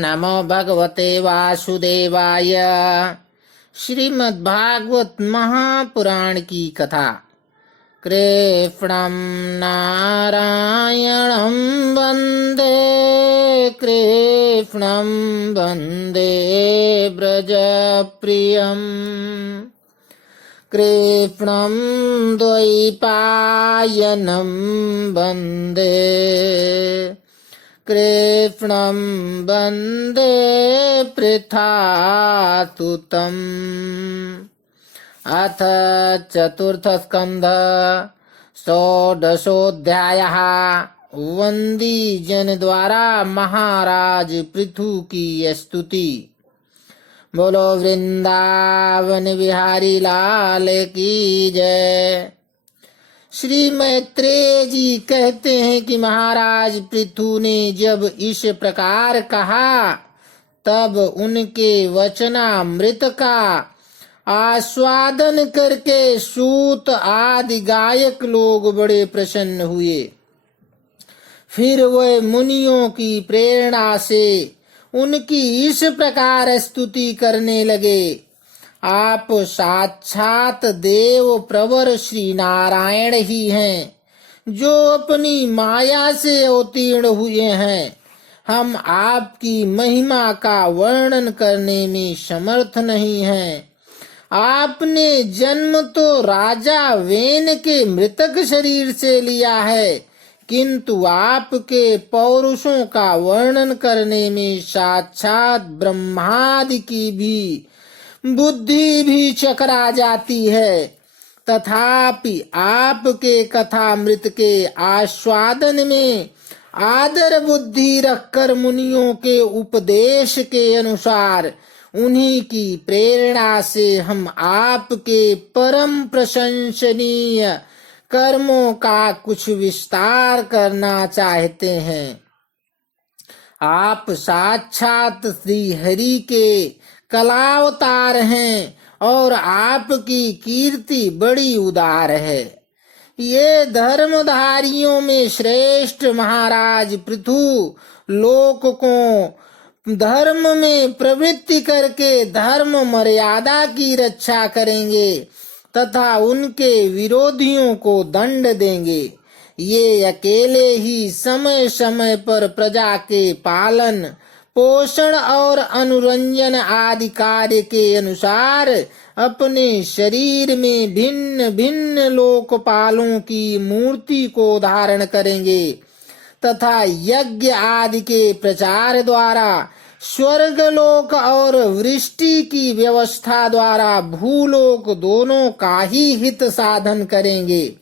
नमो भगवते वासुदेवाय। श्रीमद्भागवत महापुराण की कथा। कृष्णं नारायणं वन्दे, कृष्णं वन्दे व्रजप्रियम्, कृष्णं द्वैपायनं वन्दे, कृष्णं वन्दे पृथासुतम्। अथ चतुर्थस्कन्ध षोडशोऽध्यायः। वंदी जन द्वारा महाराज पृथु की स्तुति। बोलो वृंदावन बिहारी लाल की जय। श्री मैत्रेय जी कहते हैं कि महाराज पृथु ने जब इस प्रकार कहा, तब उनके वचनामृत का आस्वादन करके सूत आदि गायक लोग बड़े प्रसन्न हुए। फिर वह मुनियों की प्रेरणा से उनकी इस प्रकार स्तुति करने लगे। आप साक्षात देव प्रवर श्री नारायण ही हैं, जो अपनी माया से अवतीर्ण हुए हैं। हम आपकी महिमा का वर्णन करने में समर्थ नहीं हैं। आपने जन्म तो राजा वेन के मृतक शरीर से लिया है, किंतु आपके पौरुषों का वर्णन करने में साक्षात ब्रह्मादि की भी बुद्धि भी चकरा जाती है। तथापि आपके कथामृत के आस्वादन में आदर बुद्धि रखकर मुनियों के उपदेश के अनुसार उन्हीं की प्रेरणा से हम आपके परम प्रशंसनीय कर्मों का कुछ विस्तार करना चाहते हैं। आप साक्षात श्री हरि के कलावतार हैं और आपकी कीर्ति बड़ी उदार है। ये धर्मधारियों में श्रेष्ठ महाराज पृथु लोक को धर्म में प्रवृत्ति करके धर्म मर्यादा की रक्षा करेंगे तथा उनके विरोधियों को दंड देंगे। ये अकेले ही समय समय पर प्रजा के पालन पोषण और अनुरंजन आदि कार्य के अनुसार अपने शरीर में भिन्न भिन्न लोकपालों की मूर्ति को धारण करेंगे तथा यज्ञ आदि के प्रचार द्वारा स्वर्गलोक और वृष्टि की व्यवस्था द्वारा भूलोक दोनों का ही हित साधन करेंगे।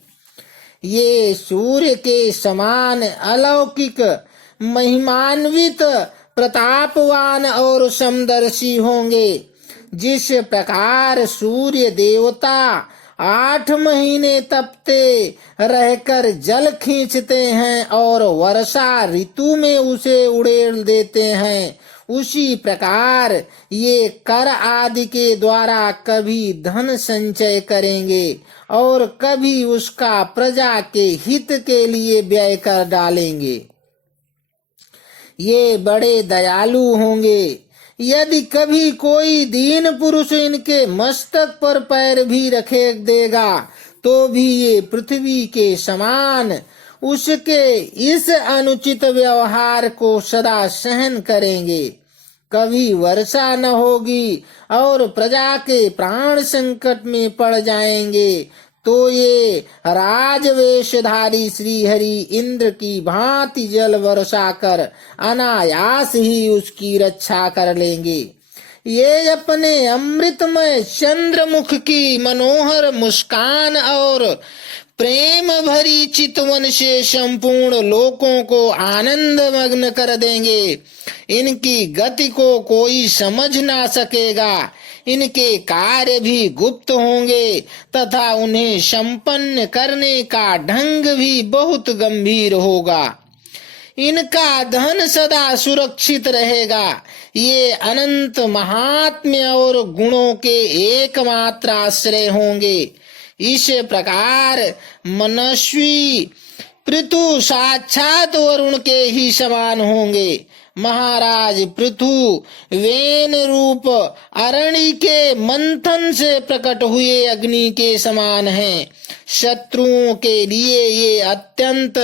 ये सूर्य के समान अलौकिक महिमान्वित प्रतापवान और समदर्शी होंगे। जिस प्रकार सूर्य देवता 8 महीने तपते रहकर जल खींचते हैं और वर्षा ऋतु में उसे उड़ेल देते हैं, उसी प्रकार ये कर आदि के द्वारा कभी धन संचय करेंगे और कभी उसका प्रजा के हित के लिए व्यय कर डालेंगे। ये बड़े दयालु होंगे। यदि कभी कोई दीन पुरुष इनके मस्तक पर पैर भी रखे देगा तो भी ये पृथ्वी के समान उसके इस अनुचित व्यवहार को सदा सहन करेंगे। कभी वर्षा न होगी और प्रजा के प्राण संकट में पड़ जाएंगे तो ये राजवेशधारी श्री हरि इंद्र की भांति जल वर्षा कर अनायास ही उसकी रक्षा कर लेंगे। ये अपने अमृतमय चंद्रमुख की मनोहर मुस्कान और प्रेम भरी चितवन से संपूर्ण लोकों को आनंद मग्न कर देंगे। इनकी गति को कोई समझ ना सकेगा। इनके कार्य भी गुप्त होंगे तथा उन्हें संपन्न करने का ढंग भी बहुत गंभीर होगा। इनका धन सदा सुरक्षित रहेगा। ये अनंत महात्म्य और गुणों के एकमात्र आश्रय होंगे। इस प्रकार मनस्वी पृथु साक्षात वरुण के ही समान होंगे। महाराज पृथु वेन रूप अरणि के मंथन से प्रकट हुए अग्नि के समान हैं। शत्रुओं के लिए ये अत्यंत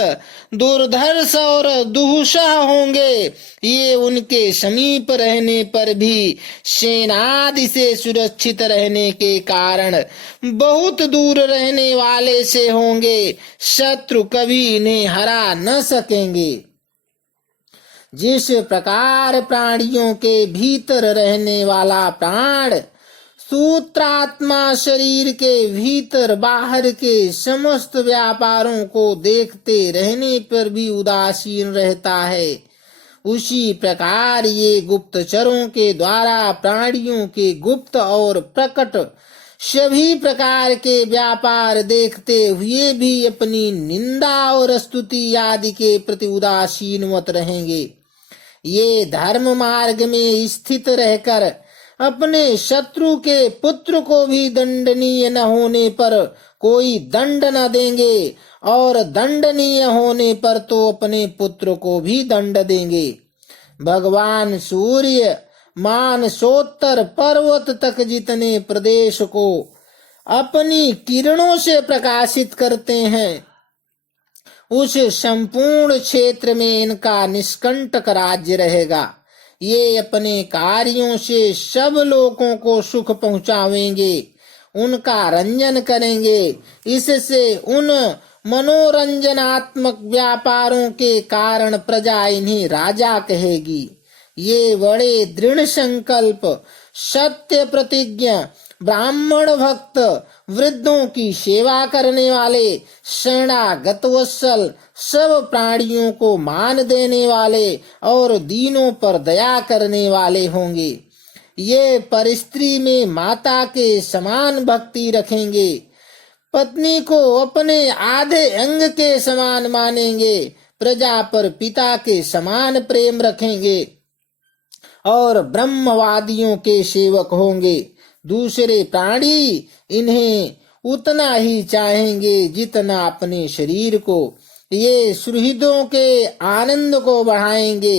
दुर्धर्ष और दुःसह होंगे। ये उनके समीप रहने पर भी सेनादि से सुरक्षित रहने के कारण बहुत दूर रहने वाले से होंगे। शत्रु कभी इन्हें हरा न सकेंगे। जिस प्रकार प्राणियों के भीतर रहने वाला प्राण सूत्रात्मा शरीर के भीतर बाहर के समस्त व्यापारों को देखते रहने पर भी उदासीन रहता है, उसी प्रकार ये गुप्तचरों के द्वारा प्राणियों के गुप्त और प्रकट सभी प्रकार के व्यापार देखते हुए भी अपनी निंदा और स्तुति आदि के प्रति उदासीन मत रहेंगे। ये धर्म मार्ग में स्थित रहकर अपने शत्रु के पुत्र को भी दंडनीय न होने पर कोई दंड न देंगे और दंडनीय होने पर तो अपने पुत्र को भी दंड देंगे। भगवान सूर्य मानसोत्तर पर्वत तक जितने प्रदेश को अपनी किरणों से प्रकाशित करते हैं, उस संपूर्ण क्षेत्र में इनका निष्कंटक राज्य रहेगा। ये अपने कार्यों से सब लोगों को सुख पहुंचावेंगे, उनका रंजन करेंगे। इससे उन मनोरंजनात्मक व्यापारों के कारण प्रजा इन्हें राजा कहेगी। ये बड़े दृढ़ संकल्प, सत्य प्रतिज्ञा, ब्राह्मण भक्त, वृद्धों की सेवा करने वाले, शरणागत वत्सल, सब प्राणियों को मान देने वाले और दीनों पर दया करने वाले होंगे। ये परस्त्री में माता के समान भक्ति रखेंगे, पत्नी को अपने आधे अंग के समान मानेंगे, प्रजा पर पिता के समान प्रेम रखेंगे और ब्रह्मवादियों के सेवक होंगे। दूसरे प्राणी इन्हें उतना ही चाहेंगे जितना अपने शरीर को। ये सुहृदों के आनंद को बढ़ाएंगे।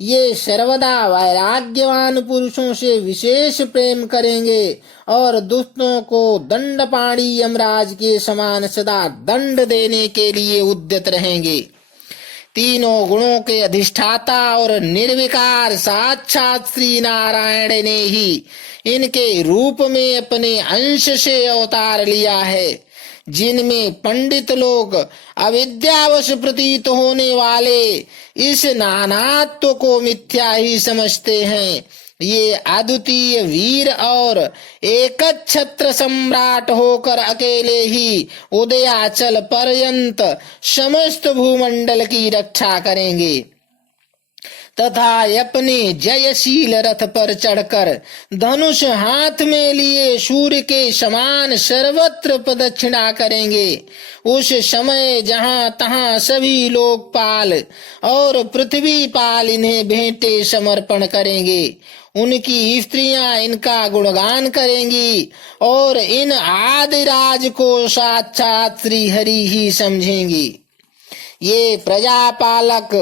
ये सर्वदा वैराग्यवान पुरुषों से विशेष प्रेम करेंगे और दुष्टों को दंडपाणी यमराज के समान सदा दंड देने के लिए उद्यत रहेंगे। तीनों गुणों के अधिष्ठाता और निर्विकार साक्षात श्री नारायण ने ही इनके रूप में अपने अंश से अवतार लिया है। जिनमें पंडित लोग अविद्यावश प्रतीत होने वाले इस नानात्व को मिथ्या ही समझते हैं, ये अद्वितीय वीर और एकछत्र सम्राट होकर अकेले ही उदयाचल पर्यंत समस्त भूमंडल की रक्षा करेंगे तथा अपने जयशील रथ पर चढ़कर धनुष हाथ में लिए सूर्य के समान सर्वत्र प्रदक्षिणा करेंगे। उस समय जहाँ तहाँ सभी लोकपाल और पृथ्वी पाल इन्हें भेंटे समर्पण करेंगे। उनकी स्त्रियां इनका गुणगान करेंगी और इन आदिराज को साक्षात श्री हरि ही समझेंगी। ये प्रजापालक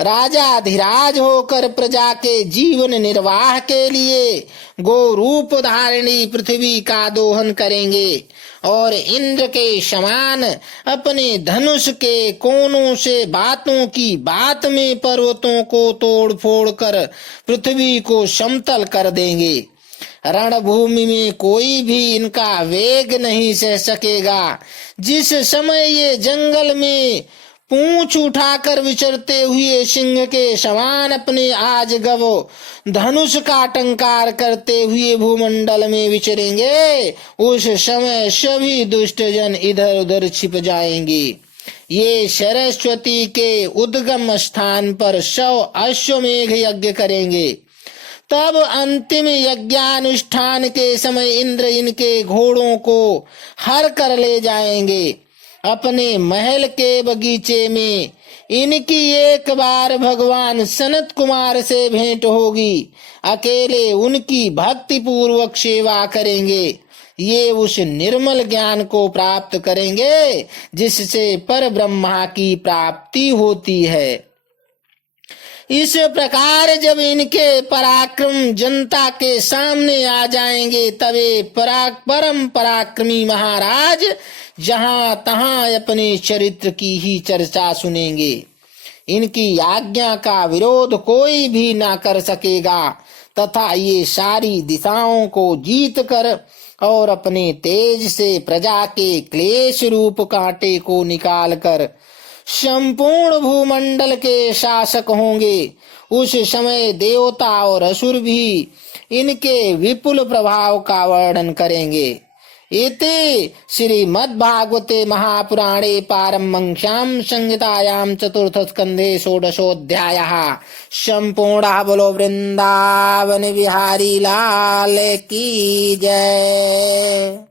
राजाधिराज होकर प्रजा के जीवन निर्वाह के लिए गो रूप धारिणी पृथ्वी का दोहन करेंगे और इंद्र के समान अपने धनुष के कोनों से बातों की बात में पर्वतों को तोड़ फोड़ कर पृथ्वी को समतल कर देंगे। रणभूमि में कोई भी इनका वेग नहीं सह सकेगा। जिस समय ये जंगल में पूंछ उठाकर विचरते हुए सिंह के समान अपने आज गवो धनुष का टंकार करते हुए भूमंडल में विचरेंगे, उस समय सभी दुष्ट जन इधर उधर छिप जाएंगे। ये सरस्वती के उद्गम स्थान पर 100 अश्वमेघ यज्ञ करेंगे। तब अंतिम यज्ञानुष्ठान के समय इंद्र इनके घोड़ों को हर कर ले जाएंगे। अपने महल के बगीचे में इनकी एक बार भगवान सनत कुमार से भेंट होगी। अकेले उनकी भक्ति पूर्वक सेवा करेंगे। ये उस निर्मल ज्ञान को प्राप्त करेंगे जिससे पर ब्रह्मा की प्राप्ति होती है। इस प्रकार जब इनके पराक्रम जनता के सामने आ जाएंगे तबे परम पराक्रमी महाराज जहां तहां अपने चरित्र की ही चर्चा सुनेंगे। इनकी आज्ञा का विरोध कोई भी ना कर सकेगा तथा ये सारी दिशाओं को जीत कर और अपने तेज से प्रजा के क्लेश रूप कांटे को निकालकर संपूर्ण भूमंडल के शासक होंगे। उस समय देवता और असुर भी इनके विपुल प्रभाव का वर्णन करेंगे। इति श्रीमद्भागवते महापुराणे पारमहंस्यां संहितायां चतुर्थ स्कंधे षोडशोऽध्यायः सम्पूर्णः। बोलो वृंदावन बिहारी लाल की जय।